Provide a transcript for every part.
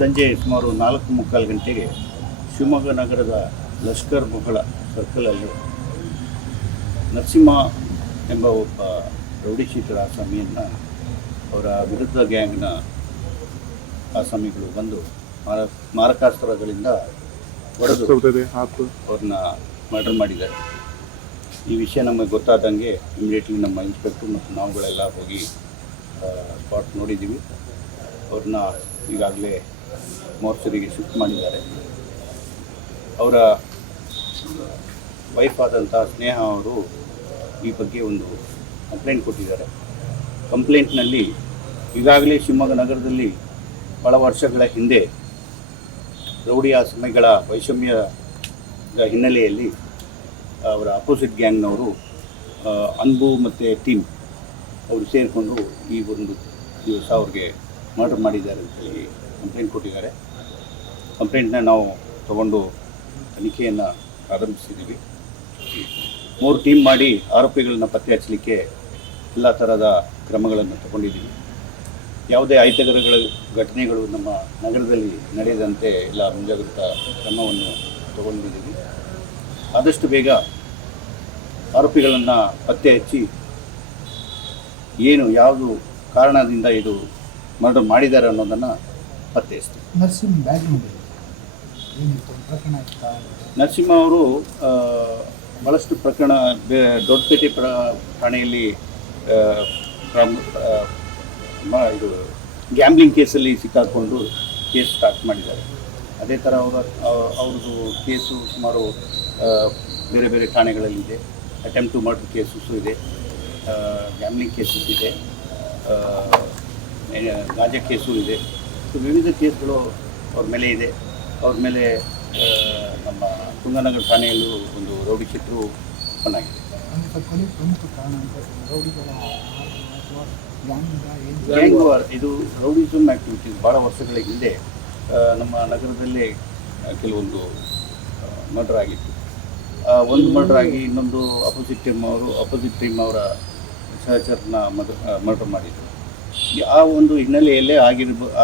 ಸಂಜೆ ಸುಮಾರು 4:45 ಗಂಟೆಗೆ ಶಿವಮೊಗ್ಗ ನಗರದ ಲಷ್ಕರ್ ಮೊಹಲ ಸರ್ಕಲಲ್ಲಿ ನರಸಿಂಹ ಎಂಬ ಒಬ್ಬ ರೌಡಿಶೀಟರ್ ಆಸಾಮಿಯನ್ನು ಅವರ ವಿರುದ್ಧ ಗ್ಯಾಂಗ್ನ ಆಸಾಮಿಗಳು ಬಂದು ಮಾರಕಾಸ್ತ್ರಗಳಿಂದ ಹೊಡೆದು ಅವ್ರನ್ನ ಮರ್ಡರ್ ಮಾಡಿದ್ದಾರೆ. ಈ ವಿಷಯ ನಮಗೆ ಗೊತ್ತಾದಂಗೆ ಇಮಿಡಿಯೇಟ್ಲಿ ನಮ್ಮ ಇನ್ಸ್ಪೆಕ್ಟ್ರು ಮತ್ತು ನಾವುಗಳೆಲ್ಲ ಹೋಗಿ ಸ್ಪಾಟ್ ನೋಡಿದ್ದೀವಿ. ಅವ್ರನ್ನ ಈಗಾಗಲೇ ಮೋರ್ಚರಿಗೆ ಶಿಫ್ಟ್ ಮಾಡಿದ್ದಾರೆ. ಅವರ ವೈಫ್ ಆದಂಥ ಸ್ನೇಹ ಅವರು ಈ ಬಗ್ಗೆ ಒಂದು ಕಂಪ್ಲೇಂಟ್ ಕೊಟ್ಟಿದ್ದಾರೆ. ಕಂಪ್ಲೇಂಟ್ನಲ್ಲಿ ಈಗಾಗಲೇ ಶಿವಮೊಗ್ಗ ನಗರದಲ್ಲಿ ಭಾಳ ವರ್ಷಗಳ ಹಿಂದೆ ರೌಡಿ ಆಸಾಮಿಗಳ ವೈಷಮ್ಯದ ಹಿನ್ನೆಲೆಯಲ್ಲಿ ಅವರ ಅಪೋಸಿಟ್ ಗ್ಯಾಂಗ್ನವರು ಅನ್ಬು ಮತ್ತು ಟೀಮ್ ಅವರು ಸೇರಿಕೊಂಡು ಈ ಒಂದು ದಿವಸ ಅವ್ರಿಗೆ ಮರ್ಡರ್ ಮಾಡಿದ್ದಾರೆ ಅಂತೇಳಿ ಕಂಪ್ಲೇಂಟ್ ಕೊಟ್ಟಿದ್ದಾರೆ. ಕಂಪ್ಲೇಂಟ್ನ ನಾವು ತಗೊಂಡು ತನಿಖೆಯನ್ನು ಪ್ರಾರಂಭಿಸಿದ್ದೀವಿ. 3 ಟೀಮ್ ಮಾಡಿ ಆರೋಪಿಗಳನ್ನ ಪತ್ತೆ ಹಚ್ಚಲಿಕ್ಕೆ ಎಲ್ಲ ಥರದ ಕ್ರಮಗಳನ್ನು ತಗೊಂಡಿದ್ದೀವಿ. ಯಾವುದೇ ಅಹಿತಕರ ಘಟನೆಗಳು ನಮ್ಮ ನಗರದಲ್ಲಿ ನಡೆಯದಂತೆ ಎಲ್ಲ ಮುಂಜಾಗ್ರತಾ ಕ್ರಮವನ್ನು ತಗೊಂಡಿದ್ದೀವಿ. ಆದಷ್ಟು ಬೇಗ ಆರೋಪಿಗಳನ್ನು ಪತ್ತೆ ಹಚ್ಚಿ ಯಾವುದು ಕಾರಣದಿಂದ ಇದು ಮರ್ಡರ್ ಮಾಡಿದ್ದಾರೆ ಅನ್ನೋದನ್ನು ಪತ್ತೆ ಹಚ್ತೀವಿ. ನರಸಿಂಹ ಅವರು ಭಾಳಷ್ಟು ಪ್ರಕರಣ ದೊಡ್ಡಪೇಟೆ ಠಾಣೆಯಲ್ಲಿ ಇದು ಗ್ಯಾಮ್ಲಿಂಗ್ ಕೇಸಲ್ಲಿ ಸಿಕ್ಕಾಕೊಂಡು ಕೇಸ್ ಸ್ಟಾರ್ಟ್ ಮಾಡಿದ್ದಾರೆ. ಅದೇ ಥರ ಅವ್ರದ್ದು ಕೇಸು ಸುಮಾರು ಬೇರೆ ಬೇರೆ ಠಾಣೆಗಳಲ್ಲಿದೆ. ಅಟೆಂಪ್ಟ್ ಟು ಮರ್ಡರ್ ಕೇಸಸ್ಸು ಇದೆ, ಗ್ಯಾಮ್ಲಿಂಗ್ ಕೇಸಸ್ ಇದೆ, ಗಾಂಜಾ ಕೇಸು ಇದೆ. ವಿವಿಧ ಕೇಸ್ಗಳು ಅವ್ರ ಮೇಲೆ ಇದೆ. ಅವ್ರ ಮೇಲೆ ನಮ್ಮ ತುಂಗನಗರ ಠಾಣೆಯಲ್ಲೂ ಒಂದು ರೌಡಿ ಶೀಟರು ಓಪನ್ ಆಗಿದೆ. ಗ್ಯಾಂಗ್ ವಾರ್ ಇದು ರೌಡಿಸಮ್ ಆ್ಯಕ್ಟಿವಿಟೀಸ್ ಭಾಳ ವರ್ಷಗಳ ಹಿಂದೆ ನಮ್ಮ ನಗರದಲ್ಲೇ ಕೆಲವೊಂದು ಮರ್ಡರ್ ಆಗಿತ್ತು. ಒಂದು ಮರ್ಡರ್ ಆಗಿ ಇನ್ನೊಂದು ಅಪೋಸಿಟ್ ಟೀಮ್ ಅವರ ಸಹಚರನ ಮರ್ಡರ್ ಮಾಡಿದರು. ಆ ಒಂದು ಹಿನ್ನೆಲೆಯಲ್ಲೇ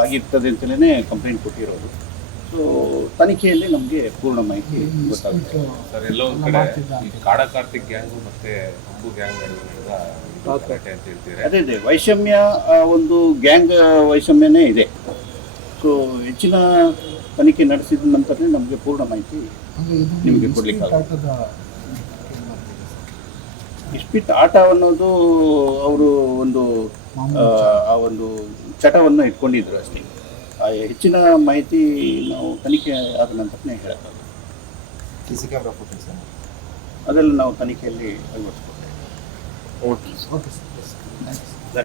ಆಗಿರ್ತದೆ ಅಂತಲೇ ಕಂಪ್ಲೇಂಟ್ ಕೊಟ್ಟಿರೋದು. ಸೊ ತನಿಖೆಯಲ್ಲಿ ನಮಗೆ ಪೂರ್ಣ ಮಾಹಿತಿ ಗೊತ್ತಾಗುತ್ತೆ. ಸರ್, ಎಲ್ಲೋ ಒಂದು ಕಡೆ ಈ ಕಾಡಾ ಕಾರ್ತಿಕ್ ಗ್ಯಾಂಗು ಮತ್ತು ಅಬ್ಬು ಗ್ಯಾಂಗ್ ಅಂತ ಹೇಳ್ತೀರಿ. ಅದೇ ವೈಷಮ್ಯ ಒಂದು ಗ್ಯಾಂಗ್ ವೈಷಮ್ಯನೇ ಇದೆ. ಸೊ ಹೆಚ್ಚಿನ ತನಿಖೆ ನಡೆಸಿದ ನಂತರನೇ ನಮಗೆ ಪೂರ್ಣ ಮಾಹಿತಿ ನಿಮಗೆ ಕೊಡಲಿಕ್ಕಾಗುತ್ತೆ. ಇಸ್ಪಿಟ್ ಆಟ ಅನ್ನೋದು ಅವರು ಆ ಒಂದು ಚಟವನ್ನು ಇಟ್ಕೊಂಡಿದ್ರು ಅಷ್ಟೇ. ಹೆಚ್ಚಿನ ಮಾಹಿತಿ ನಾವು ತನಿಖೆ ಆದ ನಂತರನೇ ಹೇಳೋಕ್ಕಾಗುತ್ತೆ. CC ಕ್ಯಾಮ್ರಾ ಫುಟೇಜ್ ಅದೆಲ್ಲ ನಾವು ತನಿಖೆಯಲ್ಲಿ ಅಳವಡಿಸ್ಕೊಳ್ತೇವೆ. Okay sir.